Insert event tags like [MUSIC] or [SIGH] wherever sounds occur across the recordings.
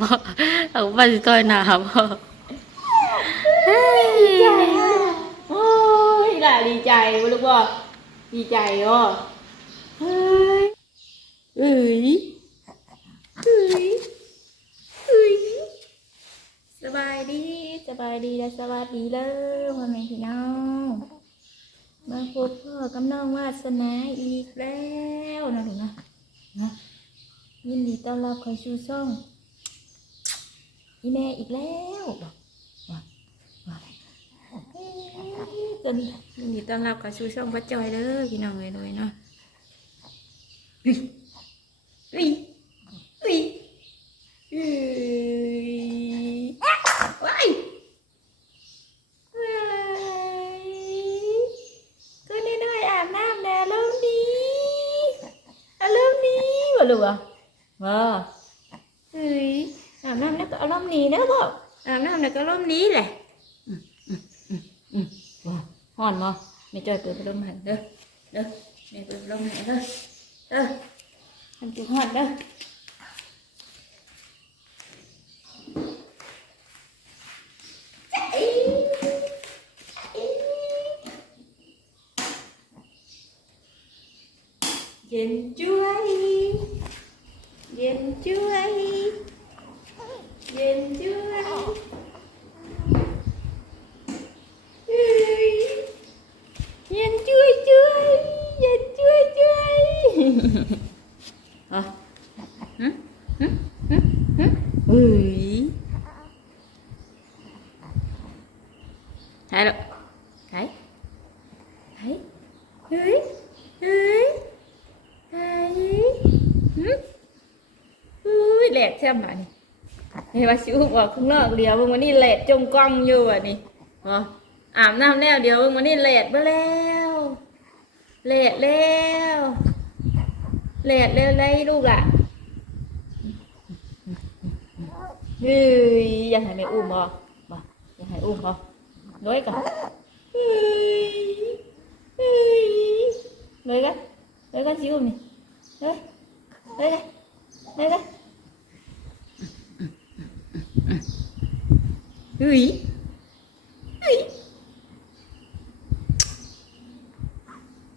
บ่เอาไปสิต้อยหนาบ่โอ้ยล่ะดีใจบ่ลูกบ่ดีใจบ่เฮ้ยเอ้ยเอ้ยเอ้ยสบายดีสบายดีและสวัสดีเลยพ่อแม่พี่น้องมาพบพ่อกับน้องวาสนาอีกแล้วนะลูกนะนะยินดีต้อนรับเข้าสู่ช่อง อีแม่อีกแล้วบอกว่าว่าจนยินดีต้อนรับกับชูช่องพัดจอยเด้อพี่น้องเลยเลยเนาะอุ้ยอุ้ยอุ้ยอุ้ยว้ายว้ายก็น้อยๆอาบน้ำแน่เริ่มนี้อะเริ่มนี้บ่ลูกอะว้าเฮ้ยอา น้ำแล้วก็อารมณ์นี้นะบอกอาบน้ำแล้วก็อารมณ์นี้แหละว้าวฮ้อนมาไม่จอยเปิดพัดลมให้เด้อเด้อแม่เปิดพัดลมให้เด้อเด้อมันจุกฮ้อนเด้อเย็นช่วย เย็นช่วย เย็นช่วย เอ้ยเย็นช่วยช่วยเย็นช่วยช่วยอะฮึฮึฮึฮึเฮ้ยหายแล้วหายหายเฮ้ยเฮ้ยหายฮึอุ้ยแหลกแช่มมานี่เฮ้ย ว่าชิวออกข้างนอกเดียวมึงวันนี้แหลกจงกล้องอยู่อะนี่อ๋ออาบน้ำแล้วเดี๋ยววันนี้เลดมาแล้วเลดแล้วเลดแล้วไรลูกอะเฮ้ยอยากให้แม่อุ้มบ่บ่อยากให้อุ้มบ่น้อยกันเฮ้ยเฮ้ยน้อยกันน้อยกันสิอุ้มนี่น้อยน้อยกันน้อยกัน เฮ้ยเฮ้ย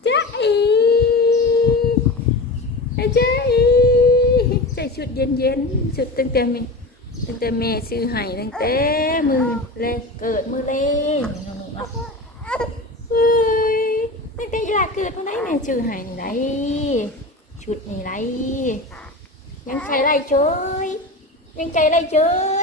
จ้าอีจ้าอีใส่ชุดเย็นๆชุดตั้งแต่แม่ตั้งแต่แม่ซื้อให้ตั้งแต่มือแรกเกิดมือเล่น้องๆเนาะเฮ้ยตั้งแต่อยากเกิดเมื่อไหรแม่ซื้อให้นี่ไรชุดนี่ไรยังใช้ไรเฉยยังใจไรเฉย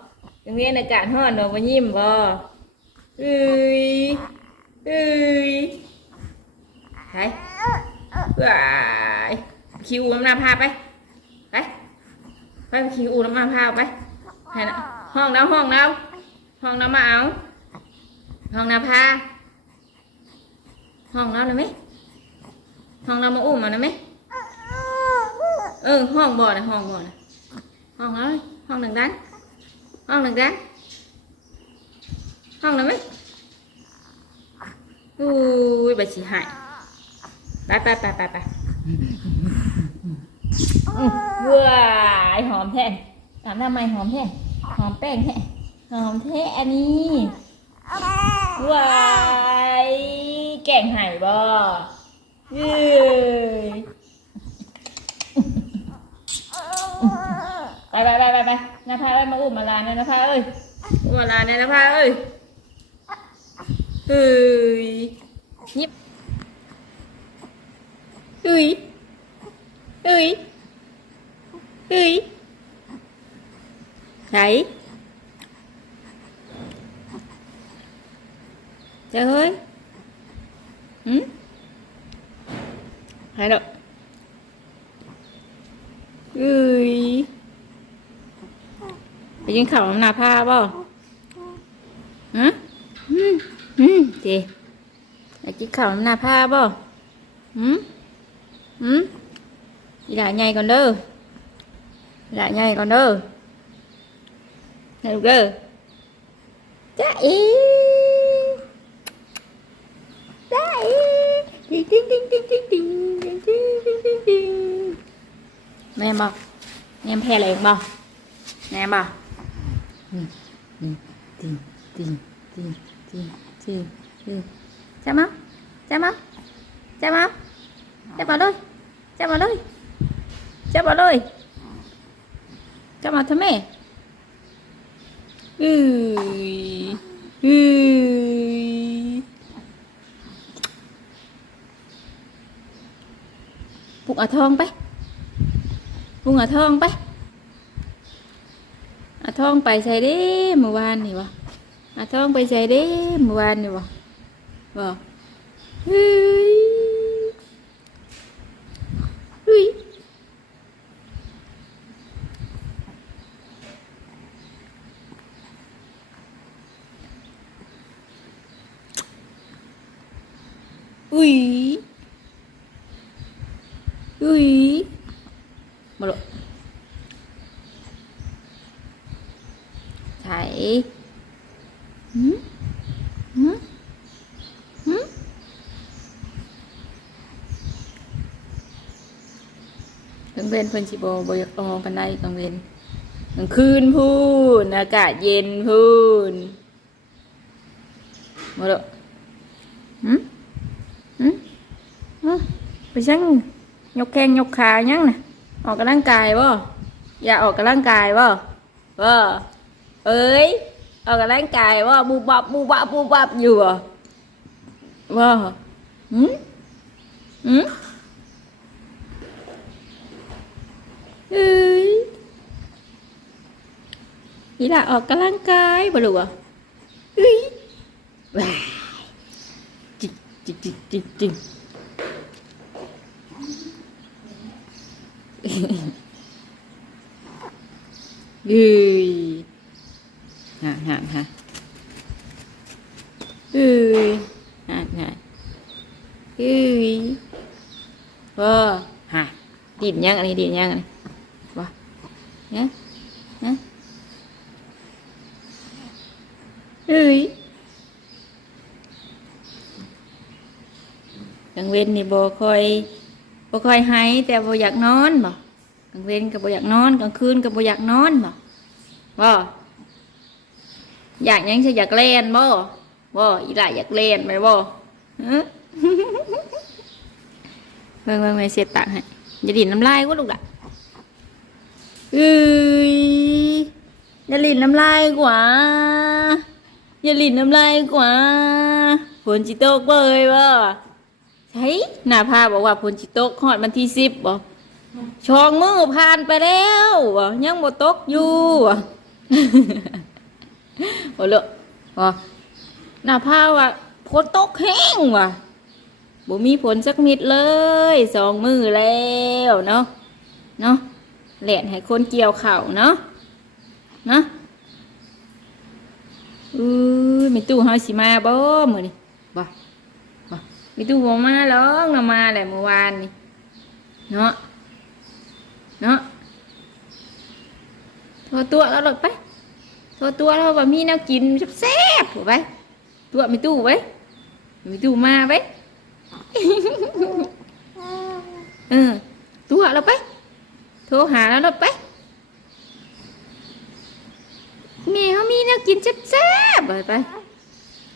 ลางเว้นอากาศร้อนบ่บนยิ้มบ่เอ้ยเอ้ยไปไปคิวน้ำหน้าพาไป ไป ไปคิวน้ำหน้าพาไปไปนะห้องน้ำห้องน้ำห้องน้ำมาเอา ห้องน้ำพาห้องน้ำเลยไหมห้องน้ำมาอุ้มมานะไหมเออห้องบ่อนะห้องบ่อนะห้องน้ำห้องหนึ่งดัง ห้องหนึ่งดังห้องน้ำไหมอุ้ยไปสิหายไปไปไปไปไปว้ายหอมแท้อาบน้ำใหมหอมแท้หอมแป้งแท้หอมแท้อันนี้ว้ายแก่งไห่บ่เย้ยไปไปไปไปไป นาพาเอ้ยมาอุ้มมาลาเนี่ยนาพาเอ้ยอุ้มมาลาเนี่ยนาพาเอ้ยเฮ้ยยิบเอ้ยเอ้ยเอ้ยไหนเจ้เฮ้ยหืมไหนดอเอ้ย กินข้าวน้ำหนาผ้าบ่ฮะอืมอืมเจไปกินข้าวน้ำหนาผ้าบ่หืมหืมอีหลาใหญ่ก่อนเด้ออีหลาใหญ่ก่อนเด้อให้ลูกเด้อจ้าอีจ้าอีติ๊งติ๊งติ๊งติ๊งติ๊งติ๊งติ๊งติ๊งติ๊งติ๊งแม่บอกแม่แพ้อะไรเองบอกแม่บอก นี่นี่ติ๊งติ๊งติ๊งติ๊งติ๊งติงจ้ามาจ้ามาจ้ามาจ้ามาเลยจ้ามาเลยจ้ามาเลยจ้ามาทำไมอืออือปลุกเอาทองไปปลุกอาทองไป อาท่องไปใส่เด้เมื่อวานนี่วะอาท่องไปใส่เด้เมื่อวานนี่วะบ่เฮ้ยเฮ้ยอุ้ยอุ้ยมาลูก ใช่หืมหืมหืมกลางเวนเพิ่นสิบ่บ่อยากออกกันได้กลางเวนกลางคืนพูนอากาศเย็นพูนมาลูกหืมหืมหืมไปช่างยกแข้งยกขายังน่ะออกกำลังกายบ่อย่าออกกำลังกาลังกายบ่บู ơi ở cái đánh cài quá bu bập bu bập bu bập vừa. Wow ừ? Ừ? Ừ. Chỉ là ở cái lăng cái bà lùa à? ừ. Và chích chích chích chích [LAUGHS] chích Good hạn hạn hạn ui hạn hạn ui vơ hả đi nhang này đi nhang này vâng nhá nhá ui กังเวนนี่บ่ค่อยบ่ค่อยให้แต่บ่อยากนอนบ่กังเวนก็บ่อยากนอนกลางคืนก็บ่อยากนอนบ่บ่ อยากยังสิอยากเล่นบ่บ่อีหล่าอยากเล่นไหมบ่ฮะเบิ่งเบิ่งไปเสียตังค์ให้อย่าดินน้ำลายกูลูกอะอ้ยอย่าลินน้ำลายกว่า อย่าลินน้ำลายกว่าฝนจิตกเบยบ่ใช่หน้าพาบอกว่าฝนจิตกฮอดวันที่สิบบ่ช่องมือผ่านไปแล้วยังบ่ตกอยู่ โอ้เลอะวะหน้าพาว่าฝนตกแห้งว่ะบ่มีฝนสักนิดเลยสองมือแล้วเนาะเนาะแหลนให้คนเกี่ยวเข่าเนาะเนาะอือมีตู้เฮาสิมาบ่มื้อนี้บ่บ่มีตู้บ่มาหรอกน่ะมาแหละเมื่อวานนี่เนาะเนาะโทรตัวแล้วหลดไป โทรตัวแล้วว่ามีแนวกินแซ่บๆถูกไปตัวมีตู้ไว้มีตู้มาไว้เออตัวเราไปโทรหาแล้วหลดไปแม่เขามีแนวกินแซ่บๆไปไป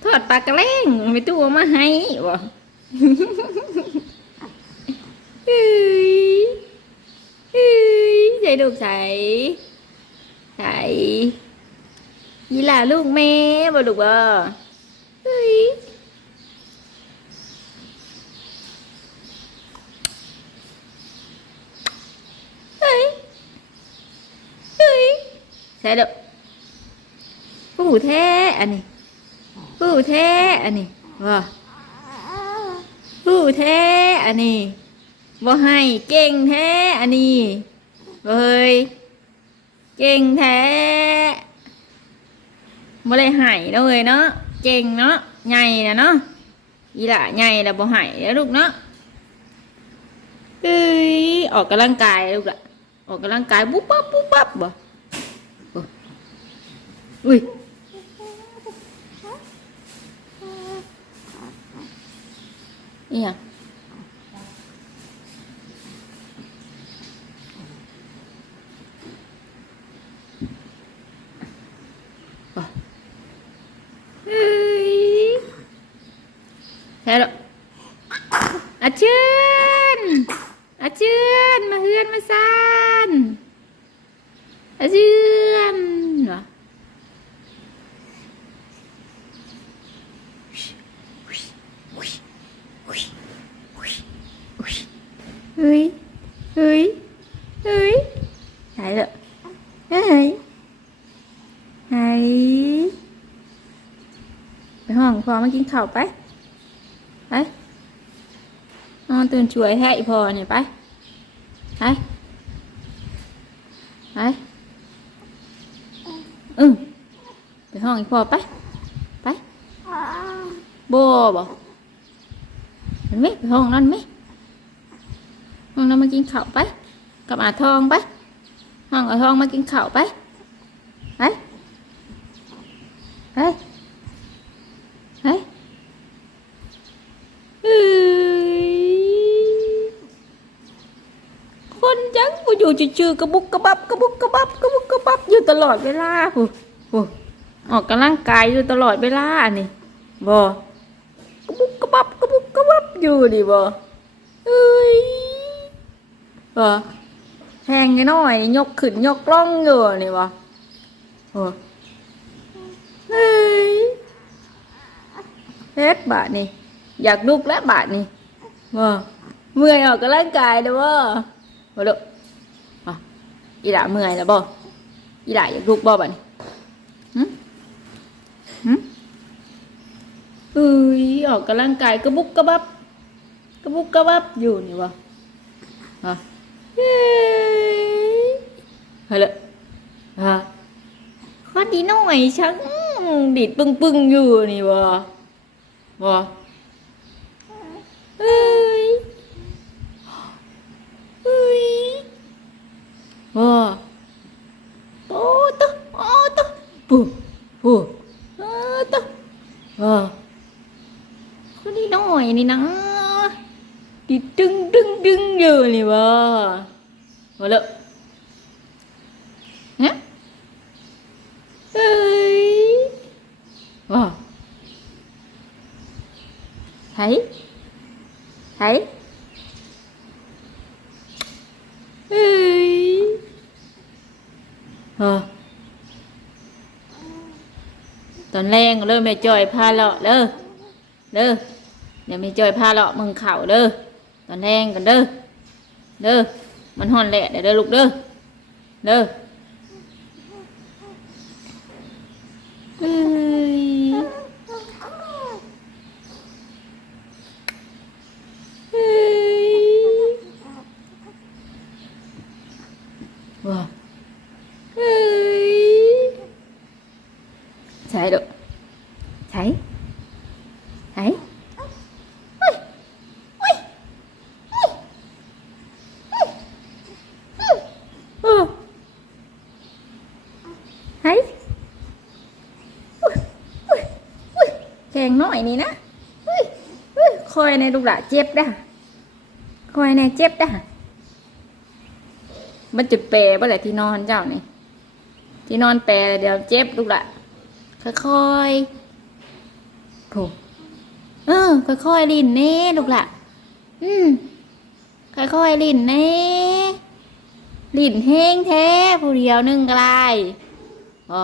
ทอดปลากระเล้งมีตู้มาให้บ่เฮ้ยเฮ้ยใส่ลูกใส่ใส่ ยี่หล่าลูกแม่บ่ลูกบ่เฮ้ยเฮ้ยเฮ้ยใส่ลูกผู้แท้อันนี้ผู้แท้อันนี้บ่ผู้แท้อันนี้บ่ให้เก่งแท้อันนี้บ่เฮ้ยเก่งแท้ บ่ได้หายเนาะเอ้ยเนาะเจ๋งเนาะใหญ่นะเนาะอีหล่ะใหญ่แล้วบ่หายแล้วลูกเนาะเอ้ยออกกำลังกายลูกละออกกำลังกายปุ๊บปั๊บปุ๊บปั๊บบ่อุ้ยอีหยังบ่เอ้ยแค่ละอาเชิญอาเชิญมาเฮือนมาซานอาเชิญเหรอเฮ้ยเฮ้ยเฮ้ยไหนละเฮ้ยไหนไปห้องพอ มากินข้าวไป ไปนอนตื่นช่วยให้พอเนี่ยไป ไป ไปอืมไปห้องอีกพอไป ไปโบบ่เห็นไหมไปห้องนั่นไหมห้องนั้นมากินข้าวไป กับอาทองไป ห้องอาทองมากินข้าวไป ไปไป เอ้ยคน จังกูอยู่จื่อๆกระบุกกระบับกระบุกกระบับกระบุกกระบับอยู่ตลอดเวลาโอ้โหออกกำลังกายอยู่ตลอดเวลานี่บอกระบุกกระบับกระบุกกระบับอยู่ดิบอเอ้ยบอแพงไงน้อยยกขึ้นยกล่องอยู่นี่บอโอ้เฮ้ยเฮ็ดบาทนี่อยากลุกแล้วบาทนี่ว่เมื่อยออกกำลังกายแล้วว่าบ่ลูก อีหล่าเมื่อยแล้วบ่อีหล่าอยากลุกบ่บาดนี่หึหึเอ้ยออกกำลังกายกระบุกกระบับกระบุกกระบับอยู่นี่บ่อะเย้ฮัลโหลอะขอดีหน่อยชังดีดปึ้งปึ้งๆอยู่นี่บ่บ่เอ้ยเอ้ย ว้าโอ้ตะโอ้ตะปุ๊บปุ๊บโอ้ตะว้าคนนี้น้อยนี่นะ ดิดึงดึงดึงออตอนแรงเริ่มแม่จ่อยพาเลาะเด้อเด้อเดี๋ยวแม่จ่อยพาเลาะมึงเข่าเด้อตอนแรงกันเด้อเด้อมันห่อนแหละเดี๋ยวเด้อลูกเด้อเด้อเอ้ยเฮ้ยว้าเฮ้ยใช่ดูใช่ใช่เฮ้ยเฮ้ยเฮ้ยเฮ้ยเฮ้ยเฮ้ยเฮ้ย อุ้ยอุ้ยอุ้ยแกงน้อยนี่นะเฮ้ยเฮ้ยคอยในลูกหละเจ็บด้คอยในเจ็บด้มันจุดเปรย์บ่แหละที่นอนเจ้านี่ที่นอนแปรเดี๋ยวเจ็บลูกหละ ค่อยๆโถเออค่อยๆลิ้นเน่ลูกละอืมค่อยๆลิ้นเน่ลิ้นแห้งแท้ผู้เดียวหนึ่งกลายอ๋อ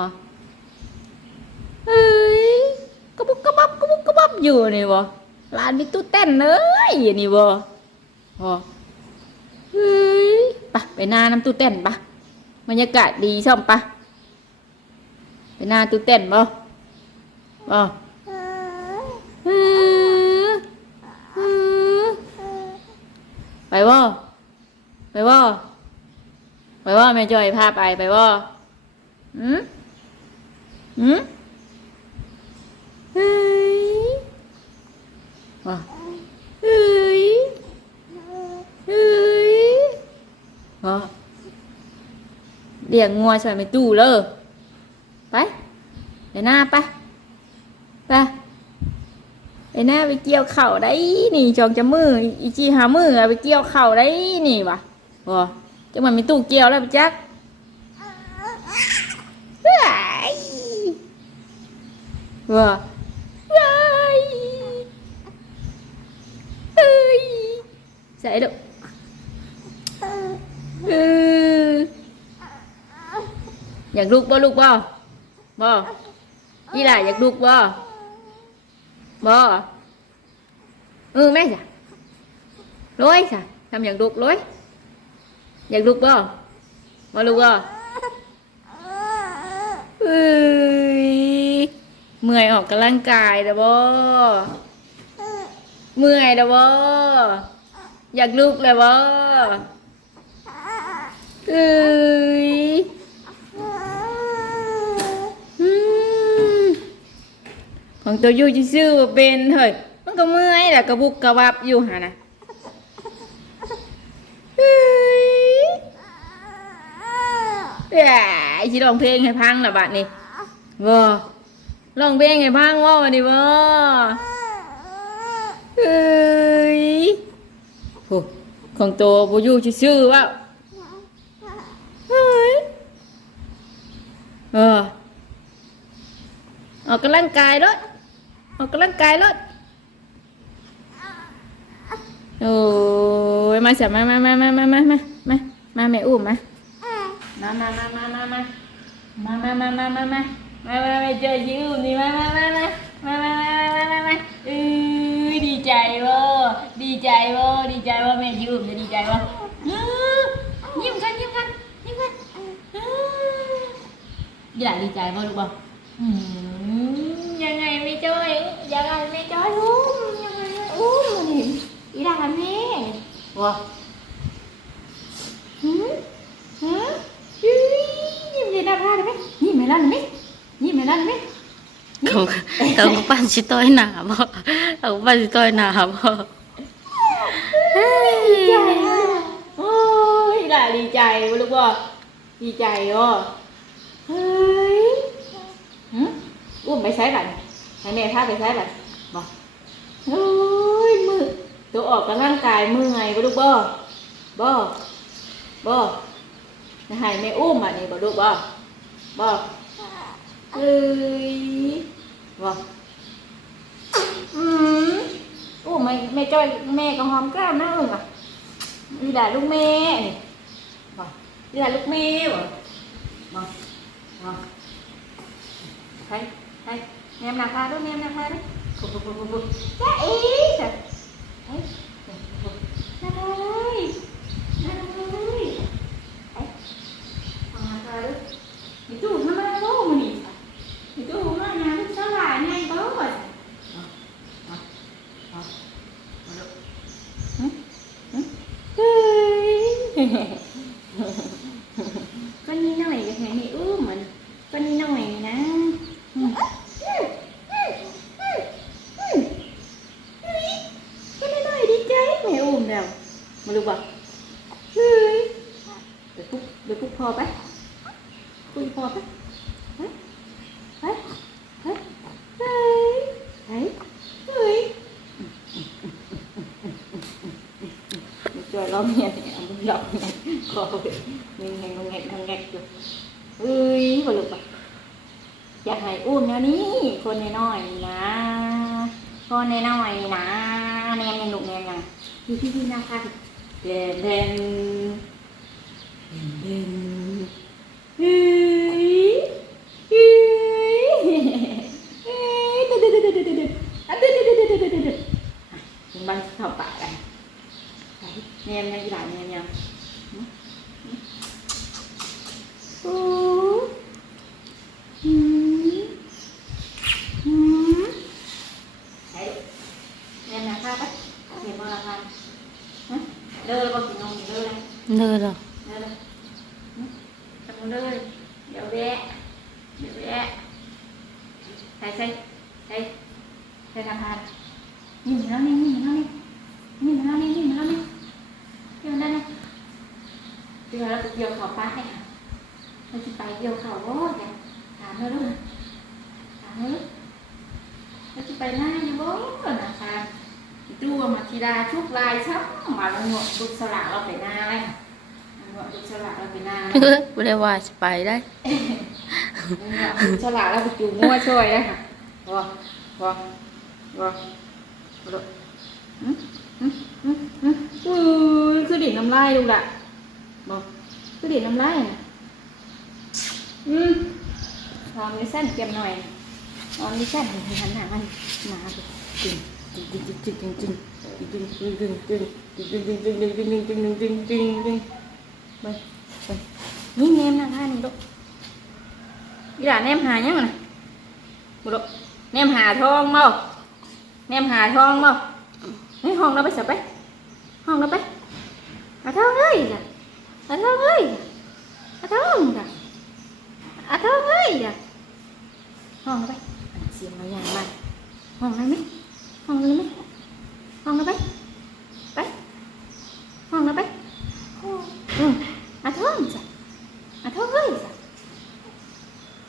เฮ้ยกระบุกกระบับกระบุกกระบับอยู่นี่บ่ร้านมีตู้เต้นเลยอย่างนี้บ่อ๋อเฮ้ยไปไปน้าน้ำตู้เต้นปะบรรยากาศดีชอมปะ เปนหน้าตื่เต้นบ่บ่ไปบ่ไปบ่ไปบ่แม่จอยพาไปไปบ่อืมอืมเฮ้ยบ่เฮ้ยบ่เลี้ยงงัวใส่ไม่ตู้เลย ไป เดี๋ยวหน้าไป ไปเดี๋ยวหน้าไปเกี่ยวเข่าได้ นี่จองจะมืออีจีหามืออาไปเกี่ยวเข่าได้ นี่วะว่จังมันม่ตู้เกี่ยวแล้วไปจักเฮ้ยว่าเฮ้ยเฮ้ยใส่ดูเอออยากลูกบ่ลูกบ่ บ่อีหล่ะอยากลูกบ่บ่เออแม่จ้ะร้อยจ้ะทำอยากลูกร้อยอยากลูกบ่บ่ลูกบ่เอ้ยเมื่อยออกกำลังกายเด้อบ่เมื่อยเด้อบ่อยากลูกเลยบ่เอ้ย อืม ของตัวอยู่ซื่อๆเป็นเฮ้ยมันก็เมื่อยแหละกระบุกกระวับอยู่หานะเฮ้ยแหมสิร้องเพลงให้พังละบัดนี้บ่ร้องเพลงให้พังว่าวันนี้บ่เฮ้ยโหของตัวบ่อยู่ซื่อๆว่าเฮ้ยเออออกกำลังกายรถ ออกกำลังกายรถโอ้ยมาสิมามามามามามามามามาแม่อุ้มมามามามามามามามามามามามามามามามาเจอยืมนี่มามามามามามามามามาเอ้ยดีใจว่ดีใจว่ดีใจว่าแม่ยืมจะดีใจว่ายิ้มกันยิ้มกันยิ้มกันยี่หล่ะดีใจว่าลูกบ่อืม ยังไงไม่จ้อยยังไงไม่จ้อยอุ้มยังไงไม่อุ้มนี่อีดาแม่วะหืมหืมยิ้มยิ้มเลยนะพาได้ไหมยิ้มไม่ลั่นไหมยิ้มไม่ลั่นไหมเขาเขาก็ปั้นสิต้อยหนาบ่เขาก็ปั้นสิต้อยหนาบ่เฮ้ยดีใจอะโอ้ยอีดาดีใจวะลูกบ่ดีใจอะเฮ้ยหืมอุ้ม ไปใช้บัตรให้แม่พาไปใช้บัตรบอกเฮ้ยมือตัวออกกำลังกายมือไงบ่ลูกบ่บ่บ่ให้แม่อุ้มอะนี่บ่ลูกบ่บ่เอ้ยบ่อืมอุ้มแม่แม่จ้อยแม่ก็หอมแก้มนะอุ้มอะนี่ด่าลูกแม่นี่บ่นี่ด่าลูกแม่บ่บ่บ่ไป Hai, mem nak haru, mem nak haru. Bubu, bubu, bubu. Ya, eh. Itu, mana? นนะพี่พี่พี่นะคะเด่นเด่นเดนเฮ้ยเฮ้ยเฮ้ยเด็ดเด็ดเด็ดเด็ดเด็ดเด็ดเด็ดเด็ดเด็ดเด็ดเด็ดเด็ดถึงบ้านเข้าป่ากันเนียนยังกี่หลายเนียนยัง เดี๋ยวเราจะเดี่ยวเขาป้าให้เราจะไปเดี่ยวเขาโอ้ยถามไม่รู้ถามเม่เราจะไปหน้าอยู่บ่นะคะดูมาทีดาชุกลายช้ำมาแลงวงดดุสลากเราไปหน้าเลยงดดุสลาดเราไปหน้าไม่ได้วาจะไปได้ดุลากเราไปจูงมั่วช่วยได้ค่ะวะวะวะอืมอืมอืมอืมอือคือดิ่งน้ำลายดูละ Cứ để năm lái này nè Ừ Rồi mới sát được kèm nòi Rồi mới sát được hắn hàng ăn Mà Chừng Chừng chừng chừng chừng chừng Chừng chừng chừng chừng Chừng chừng chừng chừng chừng chừng chừng chừng chừng chừng Bây Bây Nhìn em nàng hai này độ Đi là nem hà nhá mà này Một độ Nem hà thôn mau Nem hà thôn mau Mấy hôn đó bấy sợ bấy Hôn đó bấy Hà thôn ơi là อาทองเอ้ยอาทองจ้ะอาทองเอ้ยจ้ะห้องไปเสียงเราใหญ่มากห้องเราไหมห้องเราไหมห้องเราไหมป ห้องเราไปอืมอาทองจ้ะอาทองเอ้ยจ้ะ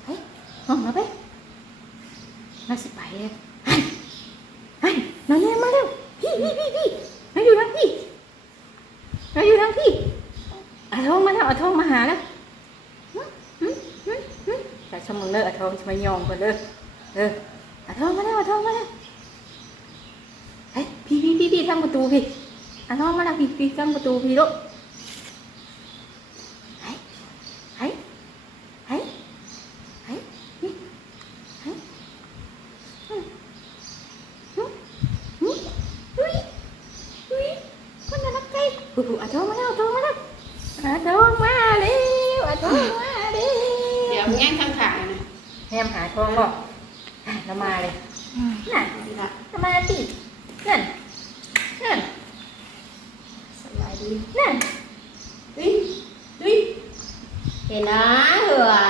ไปห้องเราไปเราสิไปเลยไปไปนอนแน่มาเร็วพี่พี่พี่พี่เราอยู่ทางพี่เราอยู่ทางพี่อาทองมาแล้วอาทองมาหาแล้วหึหึหึหึแต่ชมมึงเลิกอาทองจะมายองก่อน เด้อเอออาทองมาแล้วอาทองมาแล้วเฮ้ยพี่พี่พี่พี่ทางประตูพี่อาทองมาแล้วพี่พี่ทางประตูพี่ลูก ท้องบอกเรามาเลยนั่นเมาตินั่นนั่นสบายดีนั่นดิดิเห็นนะเหรอ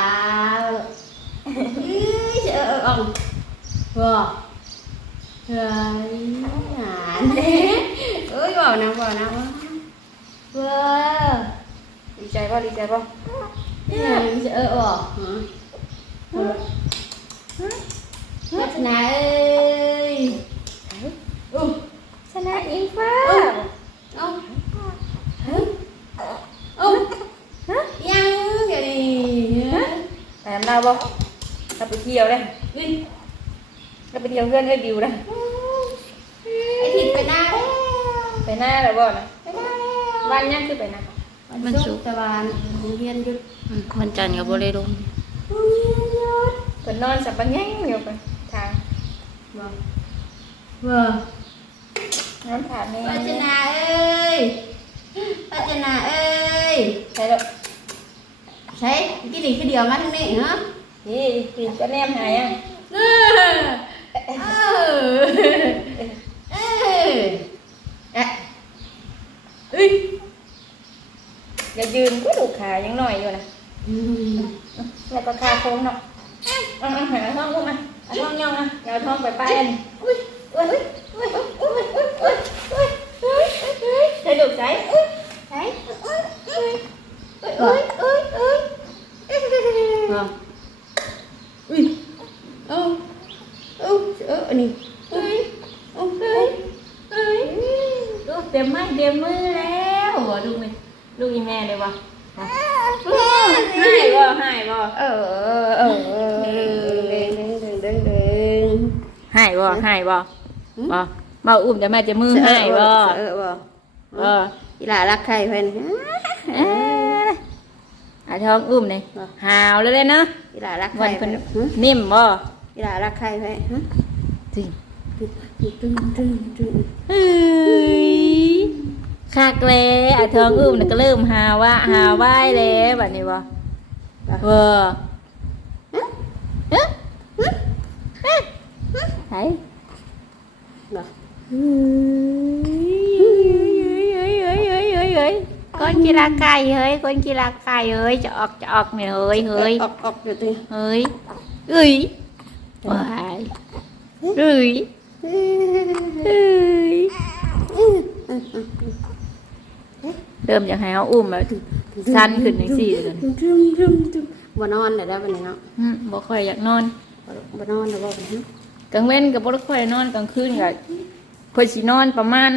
เอออเออเหรอเฮ้ยหานเอ้ยบอกนะบอกนะว่าเวอร์ดีใจป่ะดีใจป่ะเออเออเหรอ Hết này Ừ Sao lại yên phá Ừ Ừ Ừ Ừ Dân gì Làm đau không Đập bị chiều đây Đi Đập bị chiều gân hơi điều đây Cái thịt phải na đấy Phải na là bọn này Văn nhá chứ phải na มันสุกแต่ว่าเรียนยุดวันจันทร์กับบริโภค เพิ่นนอนสับปัญญังอยู่ไปทางบ่บ่น้ำถามนี่ปัจนาเอ้ยปัจนาเอ้ยใช่แล้วใช่กี่นี่คือเดียวมาทางนี้ฮะนี่กินก็แนมหายังเออเออเออเอ๊ะเอ้ยอย่ายืนก็ลูกขายังหน่อยอยู่นะอืมแล้วก็คาโค้งเนาะ เอาเอาหาท้องอุ้มมาเอาท้องย่องอะเอาท้องไปป้ายอันอุ้ยอุ้ยอุ้ยอุ้ยอุ้ยอุ้ยอุ้ยอุ้ยอุ้ยใส่ดุใจอุ้ยใส่อุ้ยอุ้ยอุ้ยอุ้ยอุ้ย Vâng. Ui. Ô. Ô, ơ, này. อุ้ยอุ้ยอุ้ยอุ้ยดูเต็มไม้เต็มมือแล้วหัวดูมันดูอีแม่เลยวะหายบ่หายบ่ Ờ, ờ, บให้บ่บ่มาอุ้มแต่แม่จะมือให้บ่เออบ่บ่อีหลารักใครเพิ่นอาท้องอุ้มนี่หาวแล้วเลยเนาะอีหลารักใครเพนนิ่มบ่อีหลารักใครเพิ่นจริงคากเลอาทองอุ้มน่ะก็เริ่มหาว่าหาไหว้เลยแบบนี้บ่เออ ไหนนะคนกีฬาไก่เฮ้ยคนกีฬาไก่เฮ้ยจะออกจะออกเนี่ยเฮ้ยเฮ้ยออกออกเดี๋ยวตีเฮ้ยเอ้ยว้ายเอ้ยเอ้ยเริ่มอยากให้เขาอุ้มแล้วสั้นขึ้นในสี่เลยบ่นอนเดี๋ยวได้ไปไหนเนาะบ่ค่อยอยากนอนบ่นอนเดี๋ยวบ่ไปเนาะ กลางเว้นก็บ่ได้ค่อยนอนกลางคืนก็เพิ่นสินอนประมาณ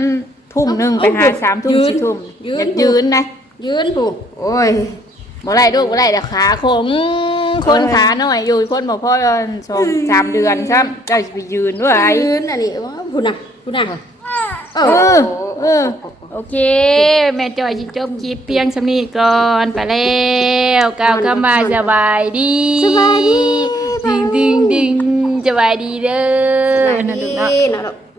ทุ่มหนึงไปหาสามทุ่มสี่ทุ่มอยากยืนนะยืนผู้โอ้ยบ่ได้ลูกบ่ได้เดี๋ยวขาโคงคนขาหน่อยอยู่คนบ่พอสองสามเดือนซ้ำเจ้าสิไปยืนด้วยยืนอันนี้ว่าผู้น่ะผู้น่ะ เออ เออ โอเค แม่จอยสิจบคลิปเพียงสำนี้ก่อนไปแล้วกล่าวคำว่าสบายดีสบายดี ดิงดิงดิงสบายดีเด้อสบายนะลูดีกเนาะเนาะลูก